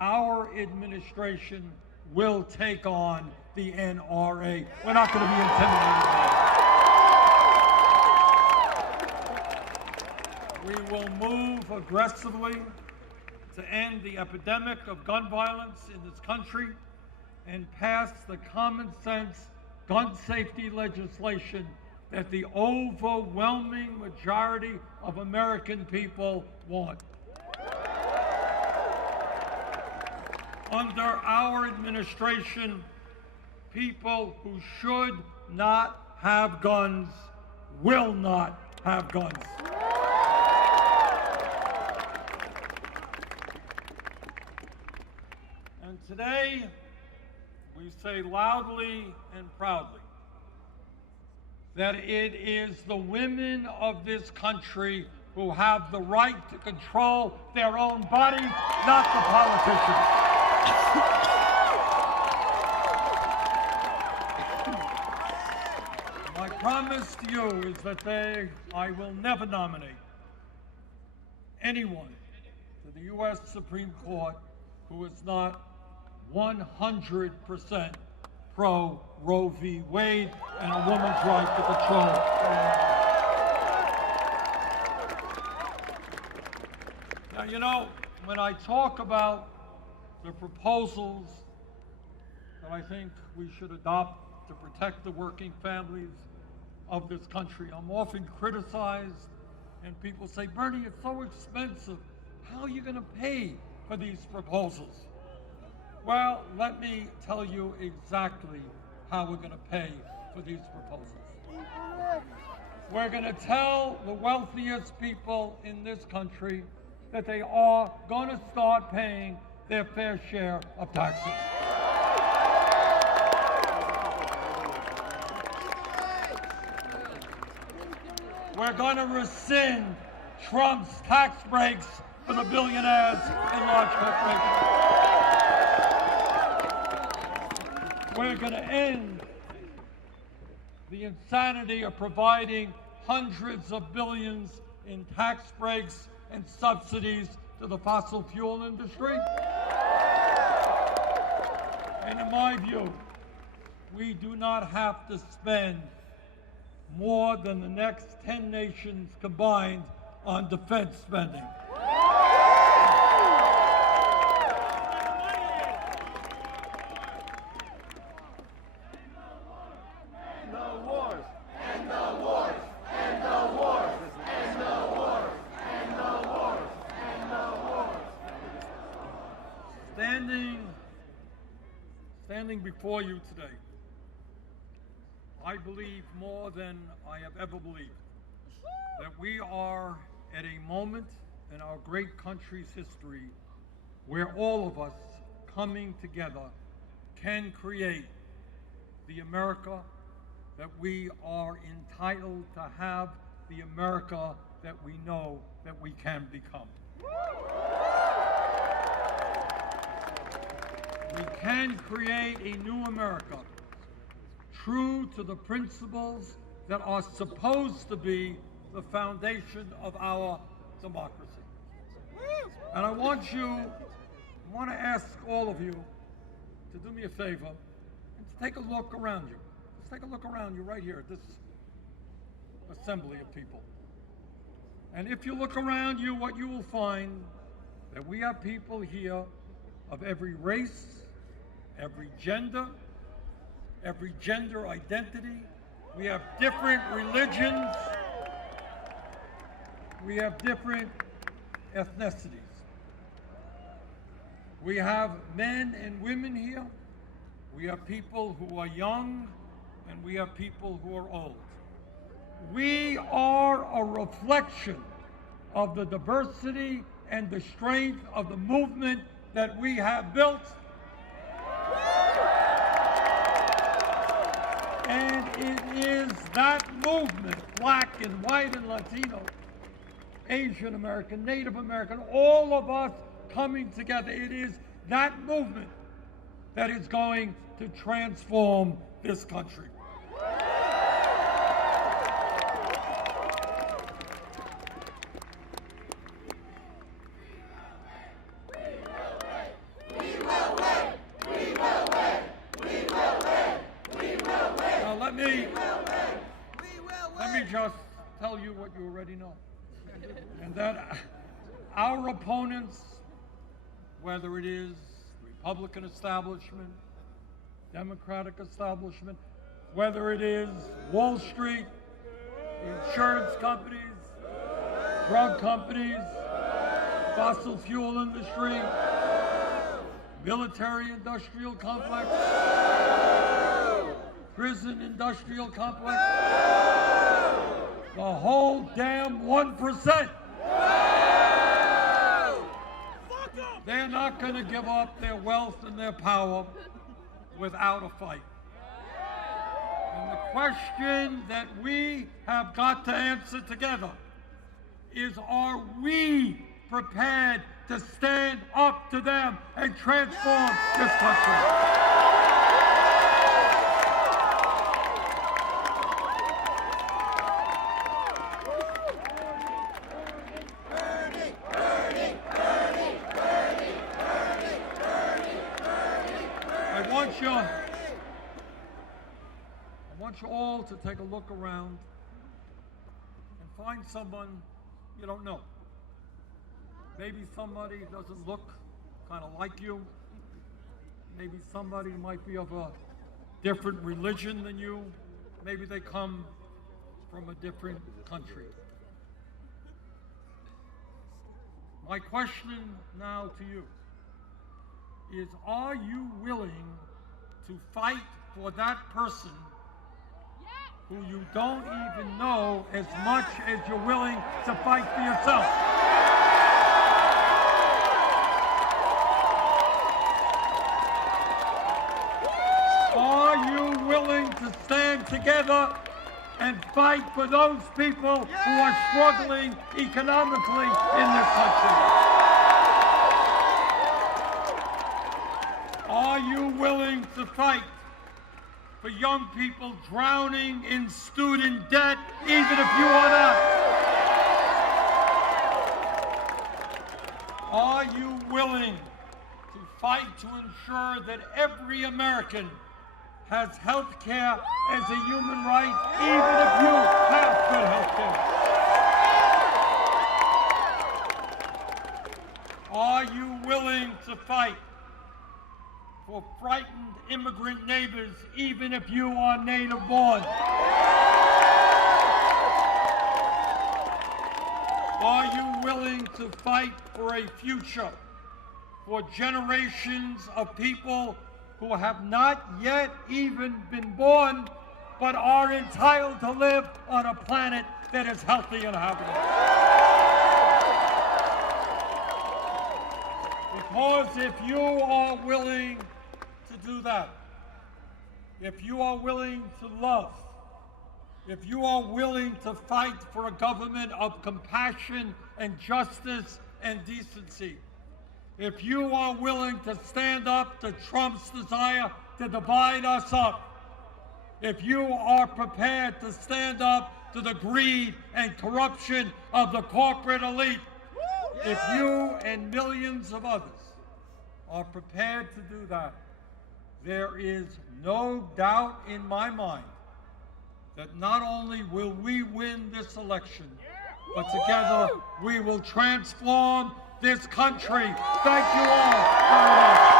our administration will take on the NRA. We're not going to be intimidated by it. We will move aggressively to end the epidemic of gun violence in this country and pass the common sense gun safety legislation that the overwhelming majority of American people want. Under our administration, people who should not have guns will not have guns. And today, we say loudly and proudly that it is the women of this country who have the right to control their own bodies, not the politicians. My promise to you is that I will never nominate anyone to the U.S. Supreme Court who is not 100% pro Roe v. Wade and a woman's right to control. Now, you know, when I talk about the proposals that I think we should adopt to protect the working families of this country, I'm often criticized, and people say, Bernie, it's so expensive. How are you going to pay for these proposals? Well, let me tell you exactly how we're going to pay for these proposals. We're going to tell the wealthiest people in this country that they are going to start paying their fair share of taxes. We're going to rescind Trump's tax breaks for the billionaires and large corporations. We're going to end the insanity of providing hundreds of billions in tax breaks and subsidies to the fossil fuel industry. And in my view, we do not have to spend more than the next 10 nations combined on defense spending. Standing before you today, I believe more than I have ever believed that we are at a moment in our great country's history where all of us coming together can create the America that we are entitled to have, the America that we know that we can become. We can create a new America, true to the principles that are supposed to be the foundation of our democracy. And I want to ask all of you to do me a favor and to take a look around you. Just take a look around you right here at this assembly of people. And if you look around you, what you will find that we have people here of every race, every gender identity. We have different religions. We have different ethnicities. We have men and women here. We have people who are young, and we have people who are old. We are a reflection of the diversity and the strength of the movement that we have built. And it is that movement, black and white and Latino, Asian American, Native American, all of us coming together. It is that movement that is going to transform this country. Let me just tell you what you already know. And that our opponents, whether it is Republican establishment, Democratic establishment, whether it is Wall Street, insurance companies, drug companies, fossil fuel industry, military industrial complex, prison industrial complex, the whole damn 1%. They're not going to give up their wealth and their power without a fight. And the question that we have got to answer together is, are we prepared to stand up to them and transform this country? I want you all to take a look around and find someone you don't know. Maybe somebody doesn't look kind of like you. Maybe somebody might be of a different religion than you. Maybe they come from a different country. My question now to you is, are you willing to fight for that person who you don't even know as much as you're willing to fight for yourself? Are you willing to stand together and fight for those people who are struggling economically in this country? Are you willing to fight for young people drowning in student debt, even if you are not? Are you willing to fight to ensure that every American has health care as a human right, even if you have good health care? Are you willing to fight for frightened immigrant neighbors, even if you are native born? Are you willing to fight for a future for generations of people who have not yet even been born, but are entitled to live on a planet that is healthy and habitable? Because if you are willing to do that, if you are willing to love, if you are willing to fight for a government of compassion and justice and decency, if you are willing to stand up to Trump's desire to divide us up, if you are prepared to stand up to the greed and corruption of the corporate elite, if you and millions of others are prepared to do that, there is no doubt in my mind that not only will we win this election, but together we will transform this country. Thank you all very much.